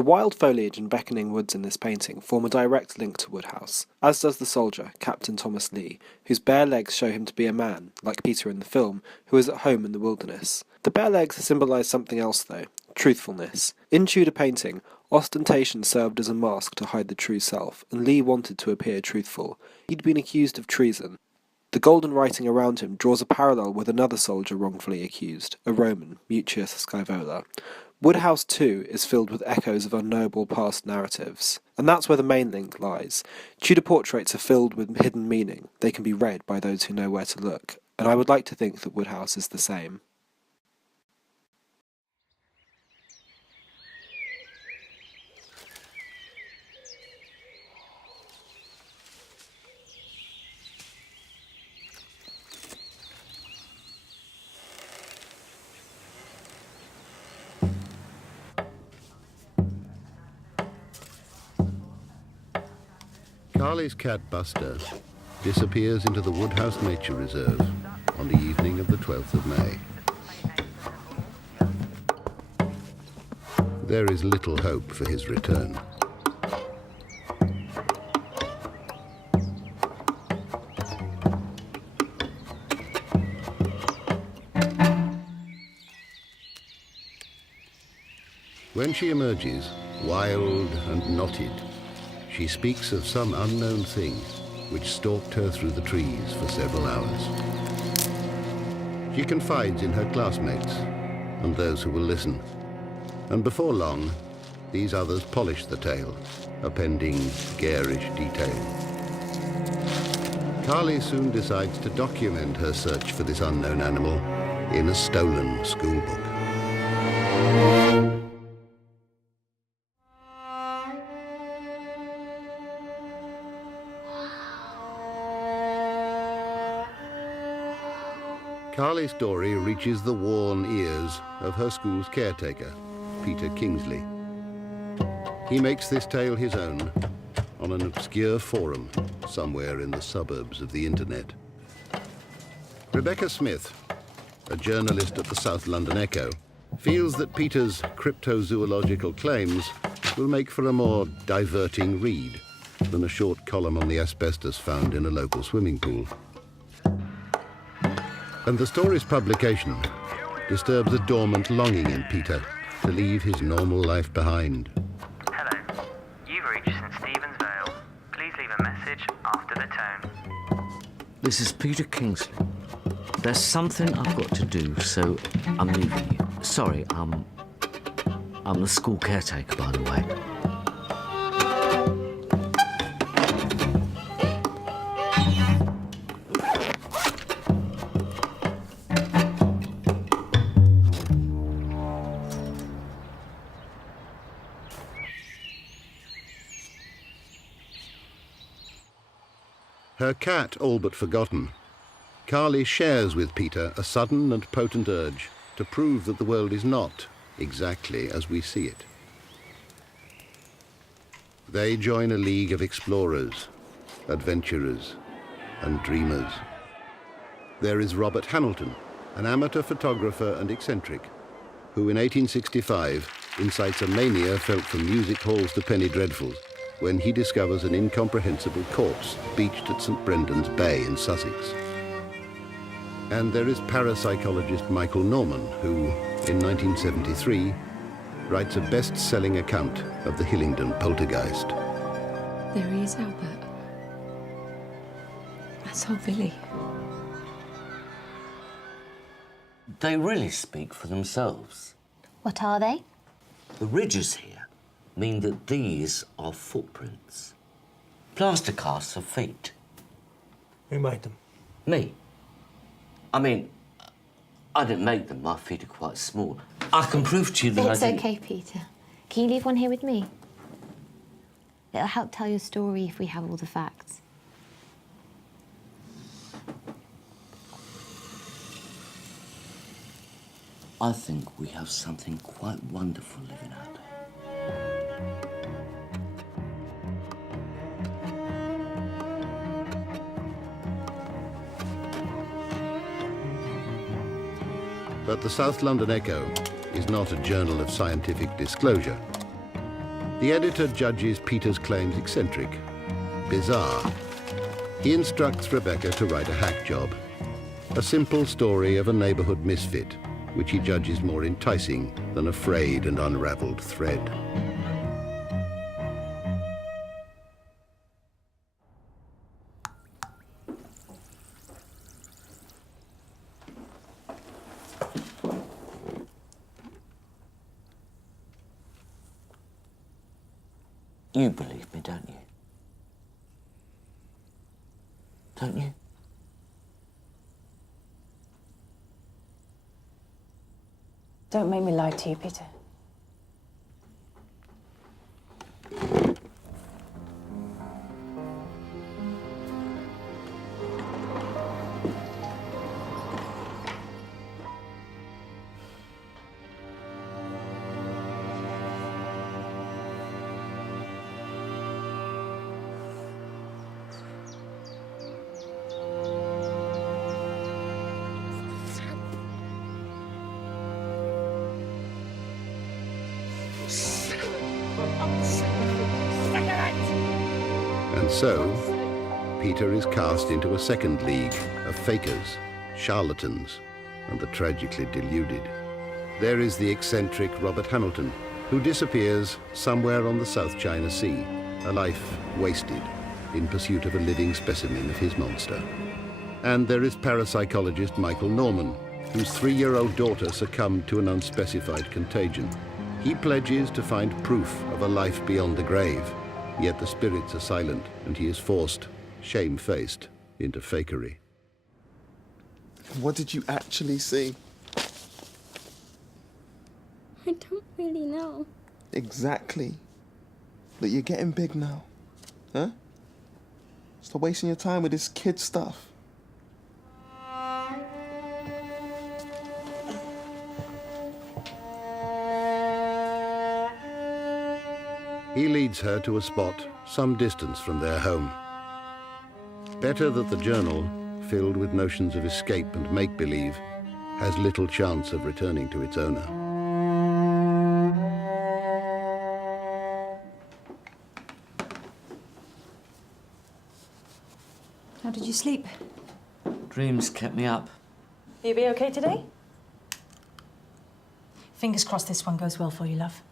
The wild foliage and beckoning woods in this painting form a direct link to Woodhouse, as does the soldier, Captain Thomas Lee, whose bare legs show him to be a man, like Peter in the film, who is at home in the wilderness. The bare legs symbolise something else though, truthfulness. In Tudor painting, ostentation served as a mask to hide the true self, and Lee wanted to appear truthful. He'd been accused of treason. The golden writing around him draws a parallel with another soldier wrongfully accused, a Roman, Mutius Scaevola. Woodhouse, too, is filled with echoes of unknowable past narratives. And that's where the main link lies. Tudor portraits are filled with hidden meaning. They can be read by those who know where to look. And I would like to think that Woodhouse is the same. Carly's cat Buster disappears into the Woodhouse Nature Reserve on the evening of the 12th of May. There is little hope for his return. When she emerges, wild and knotted, she speaks of some unknown thing which stalked her through the trees for several hours. She confides in her classmates and those who will listen. And before long, these others polish the tale, appending garish detail. Carly soon decides to document her search for this unknown animal in a stolen schoolbook. Carly's story reaches the worn ears of her school's caretaker, Peter Kingsley. He makes this tale his own on an obscure forum somewhere in the suburbs of the internet. Rebecca Smith, a journalist at the South London Echo, feels that Peter's cryptozoological claims will make for a more diverting read than a short column on the asbestos found in a local swimming pool. And the story's publication disturbs a dormant longing in Peter to leave his normal life behind. Hello, you've reached St Stephen's Vale. Please leave a message after the tone. This is Peter Kingsley. There's something I've got to do, so I'm leaving you. Sorry, I'm the school caretaker, by the way. Her cat all but forgotten, Carly shares with Peter a sudden and potent urge to prove that the world is not exactly as we see it. They join a league of explorers, adventurers, and dreamers. There is Robert Hamilton, an amateur photographer and eccentric, who in 1865 incites a mania felt from music halls to penny dreadfuls when he discovers an incomprehensible corpse beached at St Brendan's Bay in Sussex. And there is parapsychologist Michael Norman, who, in 1973, writes a best-selling account of the Hillingdon poltergeist. There he is, Albert. That's old Billy. They really speak for themselves. What are they? The ridges here mean that these are footprints. Plaster casts of feet. Who made them? Me. I mean, I didn't make them. My feet are quite small. I can prove to you that It's I didn't... okay, Peter. Can you leave one here with me? It'll help tell your story if we have all the facts. I think we have something quite wonderful living out there. But the South London Echo is not a journal of scientific disclosure. The editor judges Peter's claims eccentric, bizarre. He instructs Rebecca to write a hack job, a simple story of a neighborhood misfit, which he judges more enticing than a frayed and unraveled thread. You believe me, don't you? Don't you? Don't make me lie to you, Peter. And so, Peter is cast into a second league of fakers, charlatans, and the tragically deluded. There is the eccentric Robert Hamilton, who disappears somewhere on the South China Sea, a life wasted in pursuit of a living specimen of his monster. And there is parapsychologist Michael Norman, whose 3-year-old daughter succumbed to an unspecified contagion. He pledges to find proof of a life beyond the grave, yet the spirits are silent, and he is forced, shame-faced, into fakery. What did you actually see? I don't really know. Exactly. Look, you're getting big now. Huh? Stop wasting your time with this kid stuff. He leads her to a spot some distance from their home. Better that the journal, filled with notions of escape and make-believe, has little chance of returning to its owner. How did you sleep? Dreams kept me up. You be okay today? Fingers crossed this one goes well for you, love.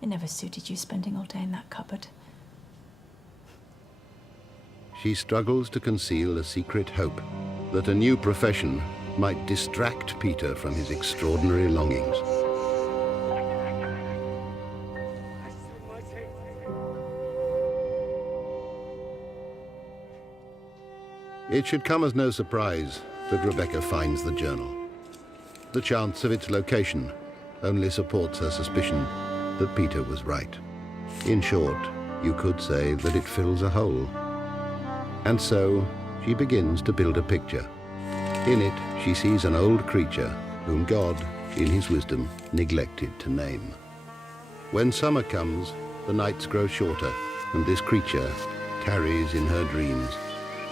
It never suited you spending all day in that cupboard. She struggles to conceal a secret hope that a new profession might distract Peter from his extraordinary longings. It should come as no surprise that Rebecca finds the journal. The chance of its location only supports her suspicion that Peter was right. In short, you could say that it fills a hole. And so she begins to build a picture. In it, she sees an old creature whom God, in his wisdom, neglected to name. When summer comes, the nights grow shorter, and this creature tarries in her dreams.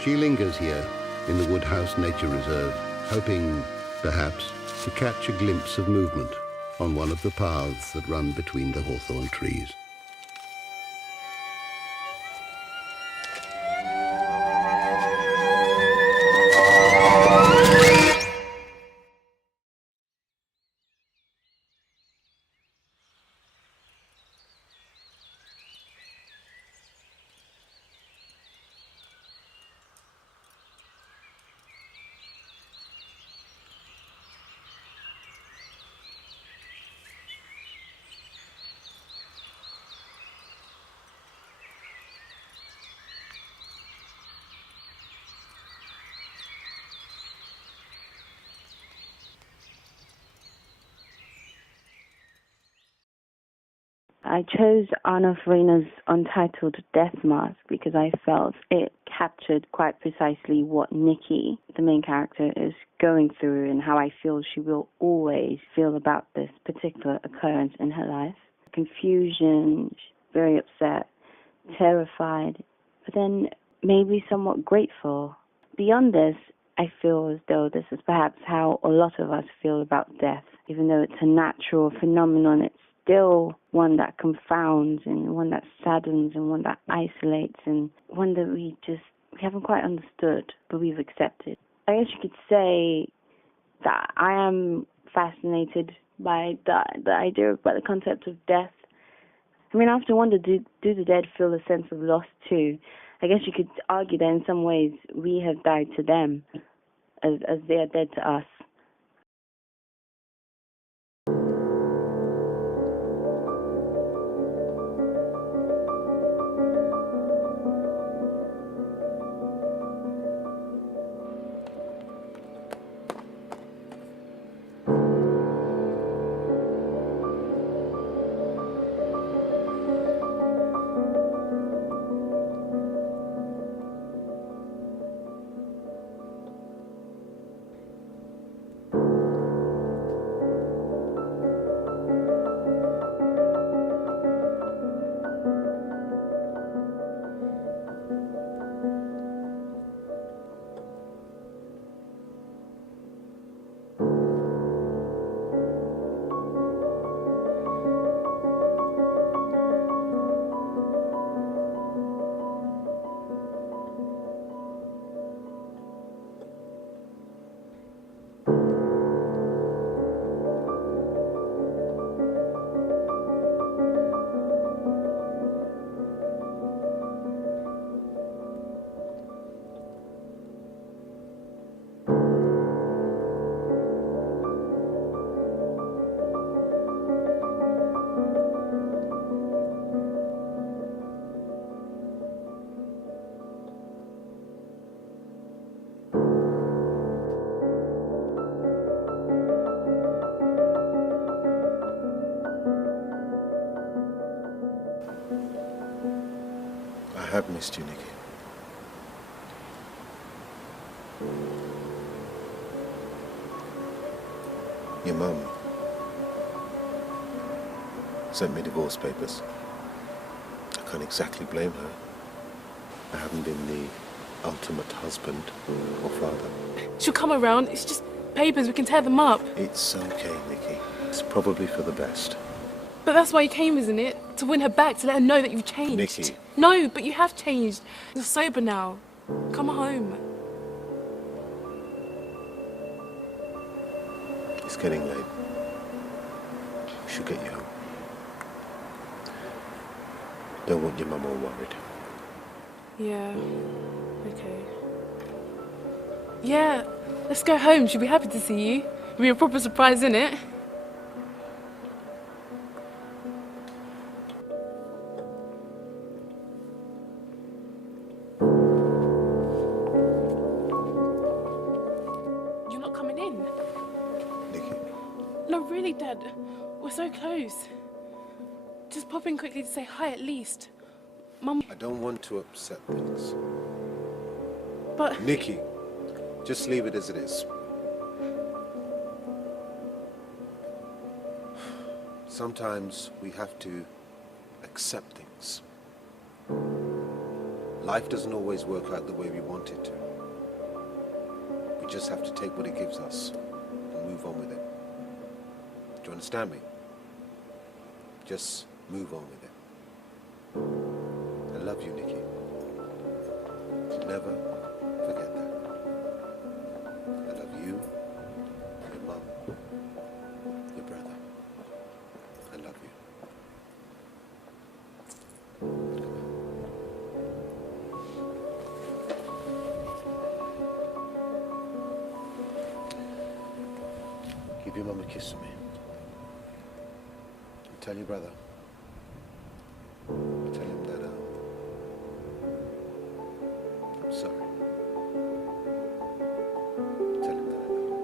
She lingers here in the Woodhouse Nature Reserve, hoping, perhaps, to catch a glimpse of movement on one of the paths that run between the hawthorn trees. I chose Arnulf Rainer's Untitled Death Mask because I felt it captured quite precisely what Nikki, the main character, is going through and how I feel she will always feel about this particular occurrence in her life. Confusion, very upset, terrified, but then maybe somewhat grateful. Beyond this, I feel as though this is perhaps how a lot of us feel about death. Even though it's a natural phenomenon, it's still one that confounds and one that saddens and one that isolates and one that we haven't quite understood, but we've accepted. I guess you could say that I am fascinated by the idea, by the concept of death. I mean, I often wonder, do the dead feel a sense of loss too? I guess you could argue that in some ways we have died to them as they are dead to us. I have missed you, Nikki. Your mum sent me divorce papers. I can't exactly blame her. I haven't been the ultimate husband or father. She'll come around. It's just papers. We can tear them up. It's okay, Nikki. It's probably for the best. But that's why you came, isn't it? To win her back, to let her know that you've changed. Nikki. No, but you have changed. You're sober now. Come home. It's getting late. We should get you home. Don't want your mum all worried. Yeah. Okay. Yeah, let's go home. She'll be happy to see you. It'll be a proper surprise, innit? You're not coming in? Nikki. No, really, Dad. We're so close. Just pop in quickly to say hi at least. Mum... I don't want to upset things. But... Nikki, just leave it as it is. Sometimes we have to accept things. Life doesn't always work out the way we want it to. We just have to take what it gives us and move on with it. Do you understand me? Just move on with it. I love you, Nikki. Never forget that. I love you, your mum, your brother. I love you. Give your mum a kiss for me. And tell your brother. Tell him that I'm sorry. Tell him that I love him.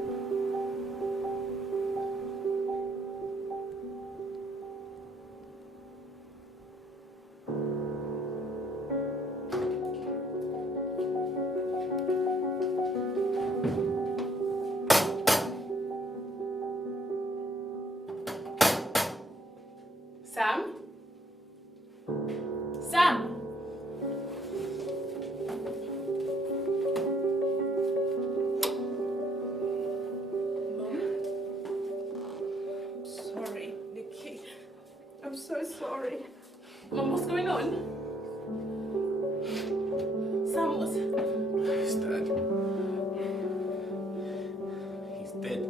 Sam? Sam? He's dead. He's dead.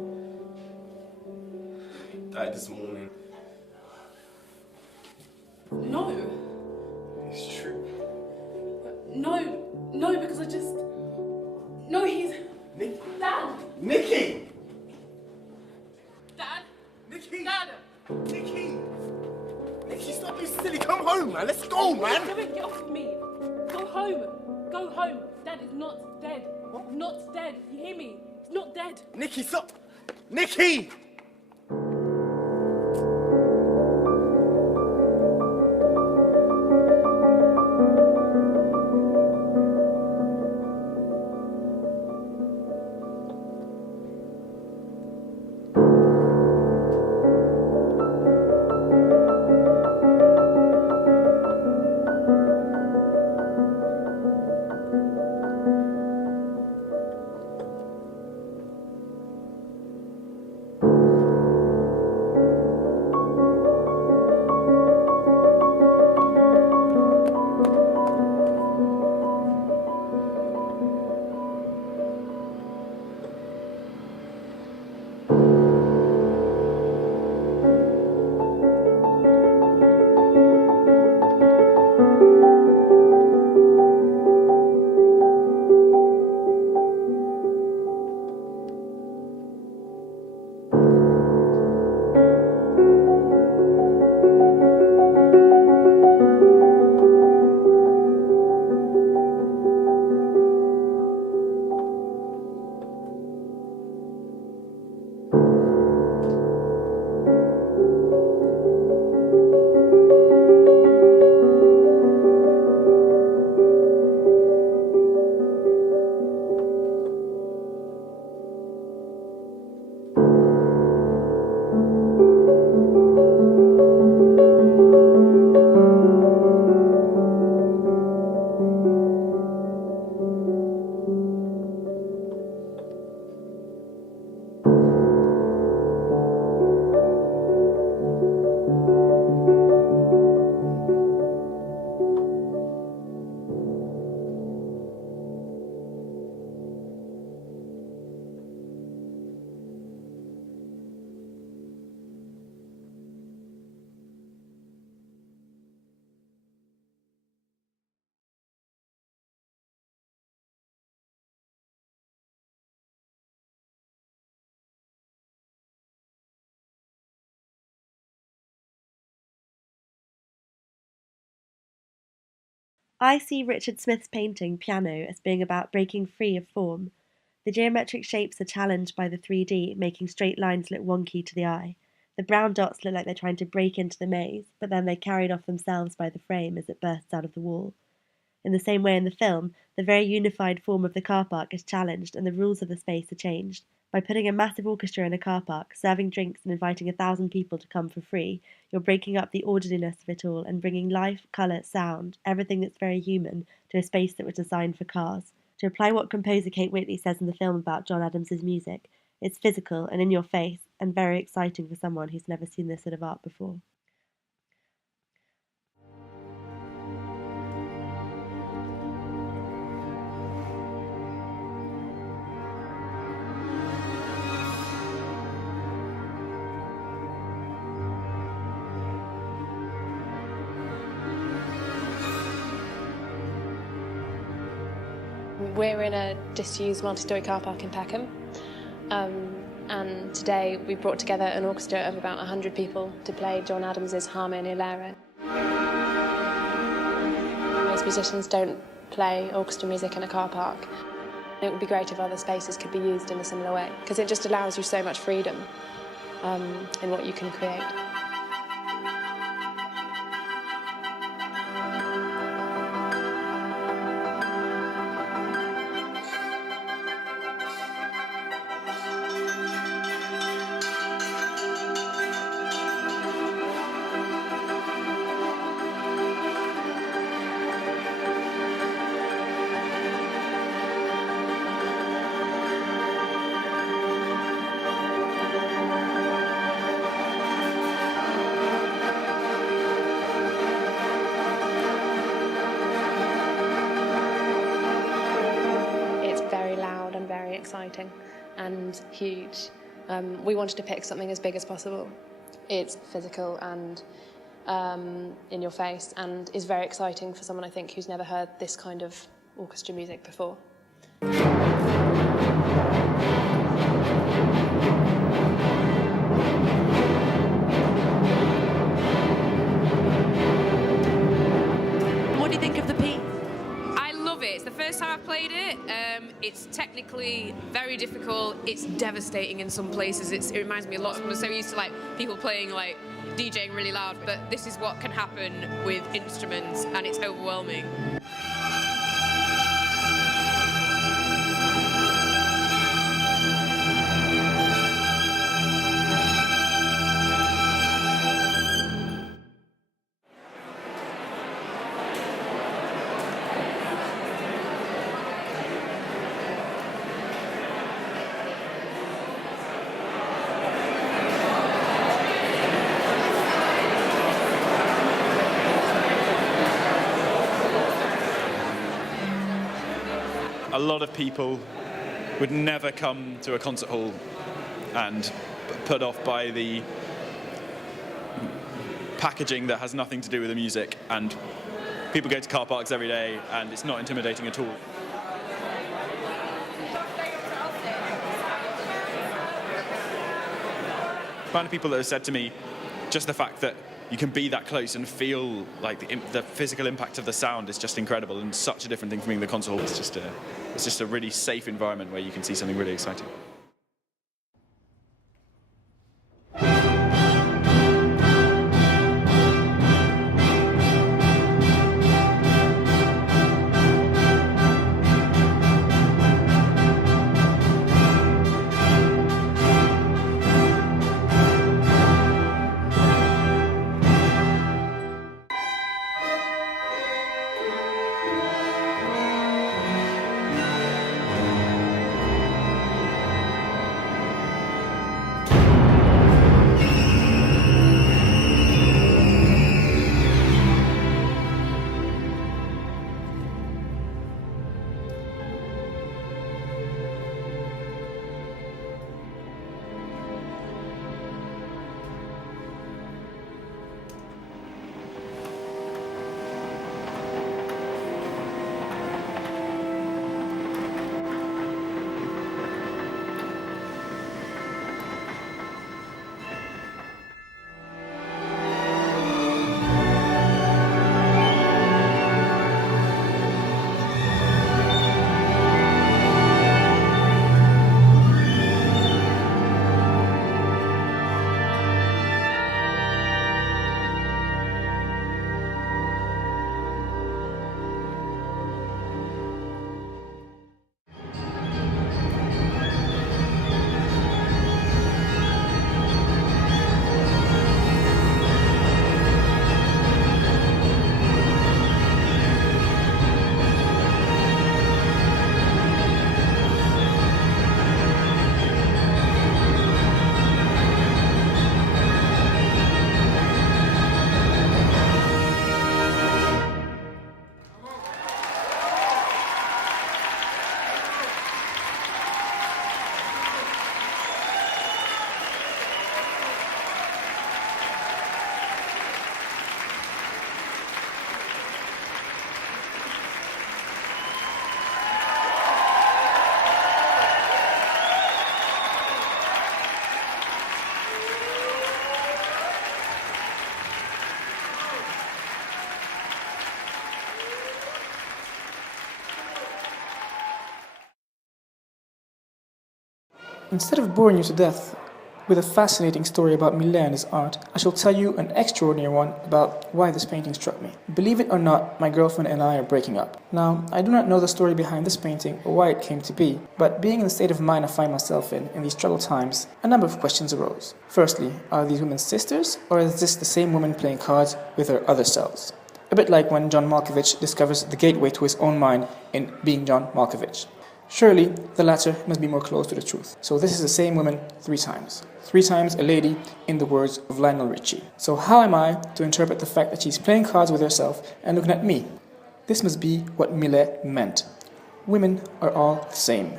He died this morning. No. It's true. No, because I just... No, he's... Nick. Dad! Nikki! Dad! Nikki! Dad! Nikki! Nikki, stop being silly. Come home, man. Let's go, man. Get off of me. Go home. Go home. Dad is not dead. What? Not dead. You hear me? He's not dead. Nikki, stop. Nikki! I see Richard Smith's painting Piano as being about breaking free of form. The geometric shapes are challenged by the 3D, making straight lines look wonky to the eye. The brown dots look like they're trying to break into the maze, but then they're carried off themselves by the frame as it bursts out of the wall. In the same way in the film, the very unified form of the car park is challenged and the rules of the space are changed. By putting a massive orchestra in a car park, serving drinks and inviting 1,000 people to come for free, you're breaking up the orderliness of it all and bringing life, colour, sound, everything that's very human, to a space that was designed for cars. To apply what composer Kate Whitley says in the film about John Adams's music, it's physical and in your face and very exciting for someone who's never seen this sort of art before. We're in a disused multi-storey car park in Peckham, and today we brought together an orchestra of about 100 people to play John Adams's Harmonielehre. Most musicians don't play orchestra music in a car park. It would be great if other spaces could be used in a similar way, because it just allows you so much freedom in what you can create. exciting and huge. We wanted to pick something as big as possible. It's physical and in your face, and is very exciting for someone, I think, who's never heard this kind of orchestra music before. What do you think of the piece? I love it. It's the first time I've played it. It's technically very difficult. It's devastating in some places. It reminds me a lot. I'm so used to like people playing like DJing really loud, but this is what can happen with instruments, and it's overwhelming. A lot of people would never come to a concert hall and put off by the packaging that has nothing to do with the music, and people go to car parks every day and it's not intimidating at all. The amount of people that have said to me, just the fact that you can be that close and feel like the physical impact of the sound is just incredible, and such a different thing from being in the concert hall. It's just a really safe environment where you can see something really exciting. Instead of boring you to death with a fascinating story about Millais and his art, I shall tell you an extraordinary one about why this painting struck me. Believe it or not, my girlfriend and I are breaking up. Now, I do not know the story behind this painting or why it came to be, but being in the state of mind I find myself in these troubled times, a number of questions arose. Firstly, are these women sisters, or is this the same woman playing cards with her other selves? A bit like when John Malkovich discovers the gateway to his own mind in Being John Malkovich. Surely, the latter must be more close to the truth. So this is the same woman 3 times. 3 times a lady, in the words of Lionel Richie. So how am I to interpret the fact that she's playing cards with herself and looking at me? This must be what Millais meant. Women are all the same.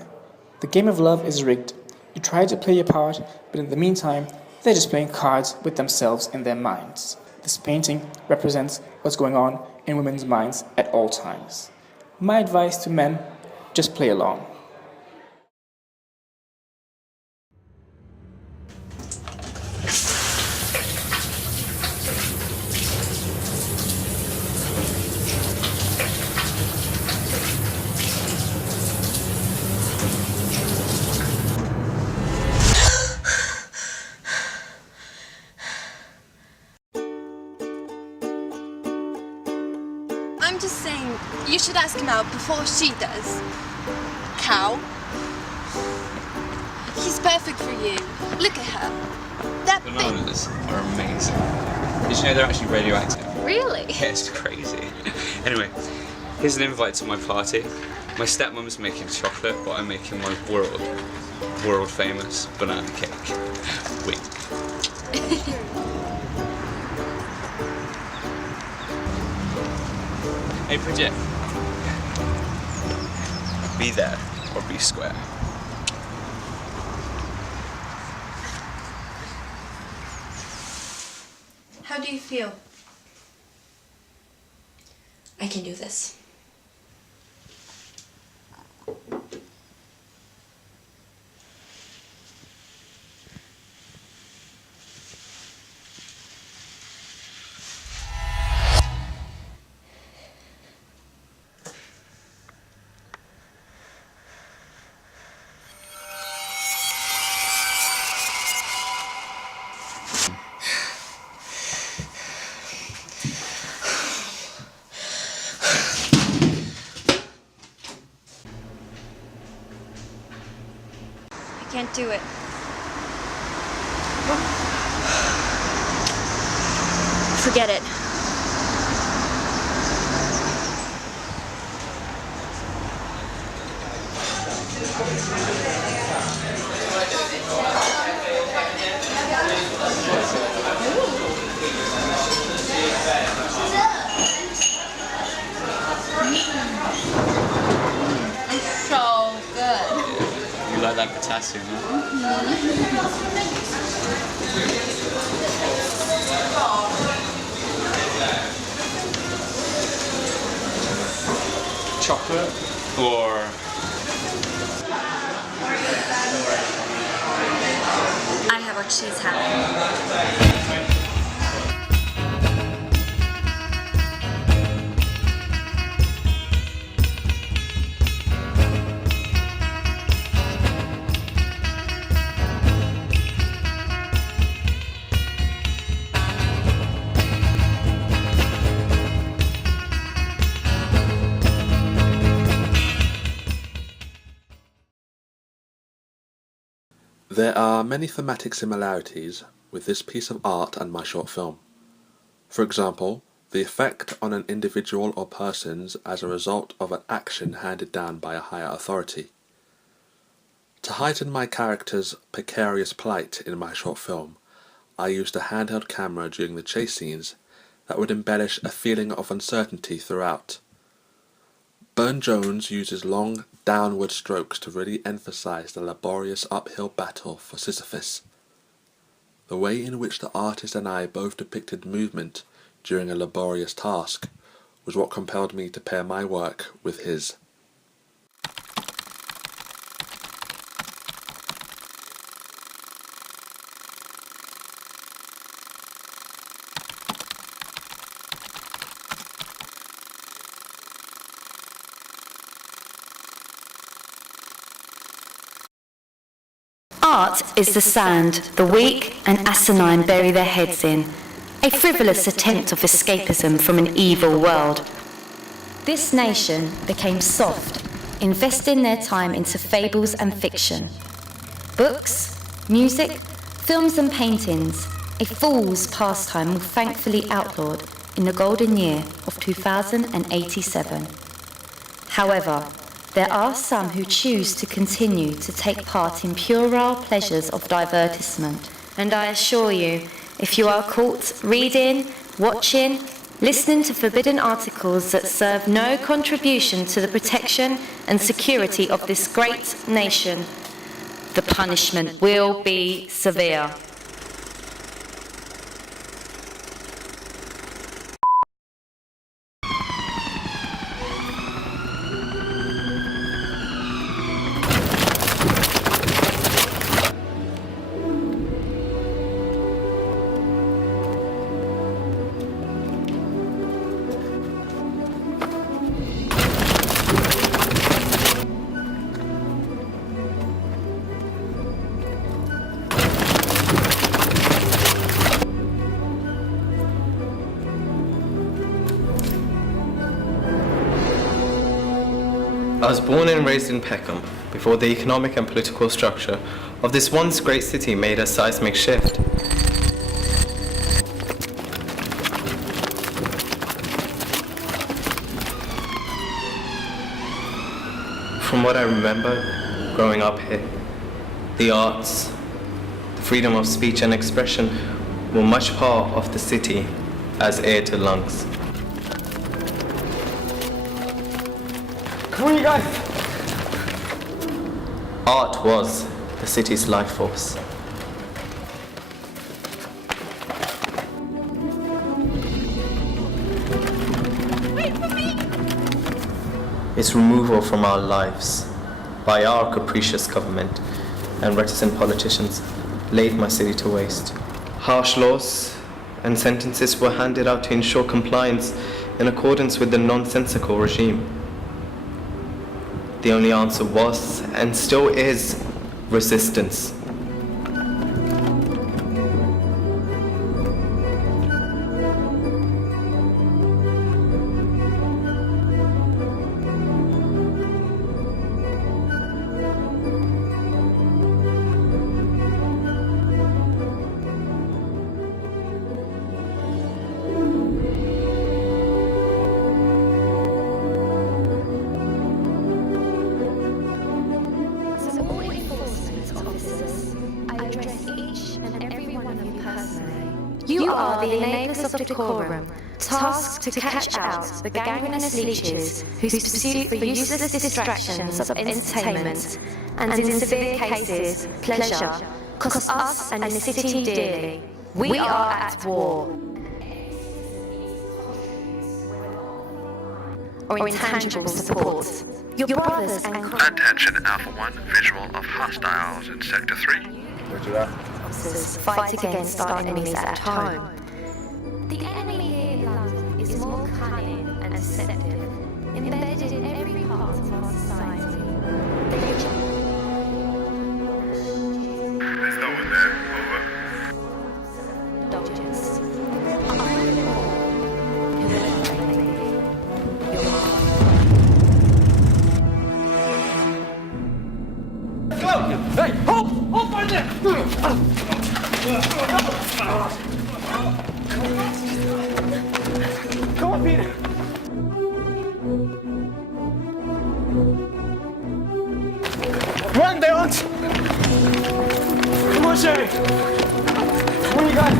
The game of love is rigged. You try to play your part, but in the meantime, they're just playing cards with themselves in their minds. This painting represents what's going on in women's minds at all times. My advice to men, just play along. I'm just saying, you should ask him out before she does. Cow. He's perfect for you. Look at her. That Bananas are amazing. Did you know they're actually radioactive? Really? Yeah, it's crazy. Anyway, here's an invite to my party. My stepmom's making chocolate, but I'm making my world famous banana cake. Wink. Hey, Bridget. Be there or be square. How do you feel? I can do this. I can't do it. Forget it. It's so good. You like that potassium, huh? Chocolate or I have what she's having. There are many thematic similarities with this piece of art and my short film. For example, the effect on an individual or persons as a result of an action handed down by a higher authority. To heighten my character's precarious plight in my short film, I used a handheld camera during the chase scenes that would embellish a feeling of uncertainty throughout. Burne-Jones uses long, downward strokes to really emphasize the laborious uphill battle for Sisyphus. The way in which the artist and I both depicted movement during a laborious task was what compelled me to pair my work with his. Art is the sand the weak and asinine bury their heads in, a frivolous attempt of escapism from an evil world. This nation became soft, investing their time into fables and fiction. Books, music, films and paintings, a fool's pastime will thankfully outlawed in the golden year of 2087. However, there are some who choose to continue to take part in puerile pleasures of divertisement, and I assure you, if you are caught reading, watching, listening to forbidden articles that serve no contribution to the protection and security of this great nation. The punishment will be severe. I was born and raised in Peckham before the economic and political structure of this once great city made a seismic shift. From what I remember growing up here, the arts, the freedom of speech and expression were much part of the city as air to lungs. Come on, you guys! Art was the city's life force. Wait for me! Its removal from our lives by our capricious government and reticent politicians laid my city to waste. Harsh laws and sentences were handed out to ensure compliance in accordance with the nonsensical regime. The only answer was, and still is, resistance. You are the enablers of decorum, tasked to catch out the gangrenous leeches whose pursuit for useless distractions of entertainment and in severe cases pleasure costs us and the city dearly. We are at war. Or intangible support. Your brothers and Attention Alpha 1, visual of hostiles in Sector 3. Roger that. Fight against our enemies at home. The enemy here in London is more cunning and deceptive, embedded in every part of our society. There's no one there. Over. Doctors. Go! Hey, hold! Hold right there! Come on, Peter! Run, they aren't! Come on, Sherry! Come on, you guys!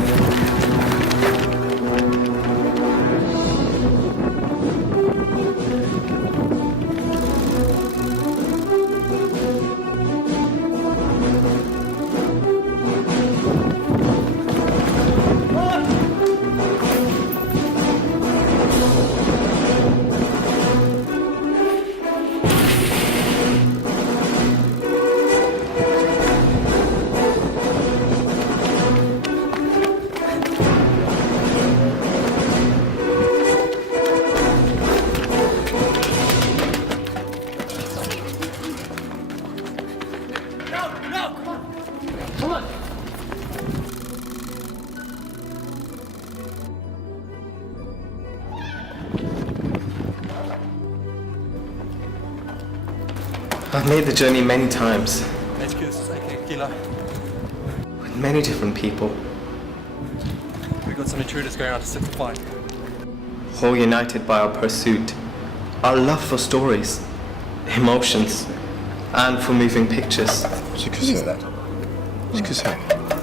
I've made the journey many times, with many different people, We've got some intruders going on to 65. all united by our pursuit, our love for stories, emotions, and for moving pictures. What is that? Is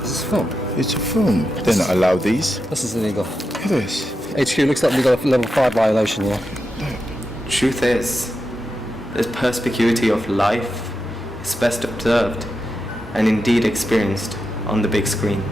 this film? It's a film. They're not allowed these. This is illegal. It is. HQ, looks like we've got a level 5 violation here. Truth is, the perspicuity of life is best observed and indeed experienced on the big screen.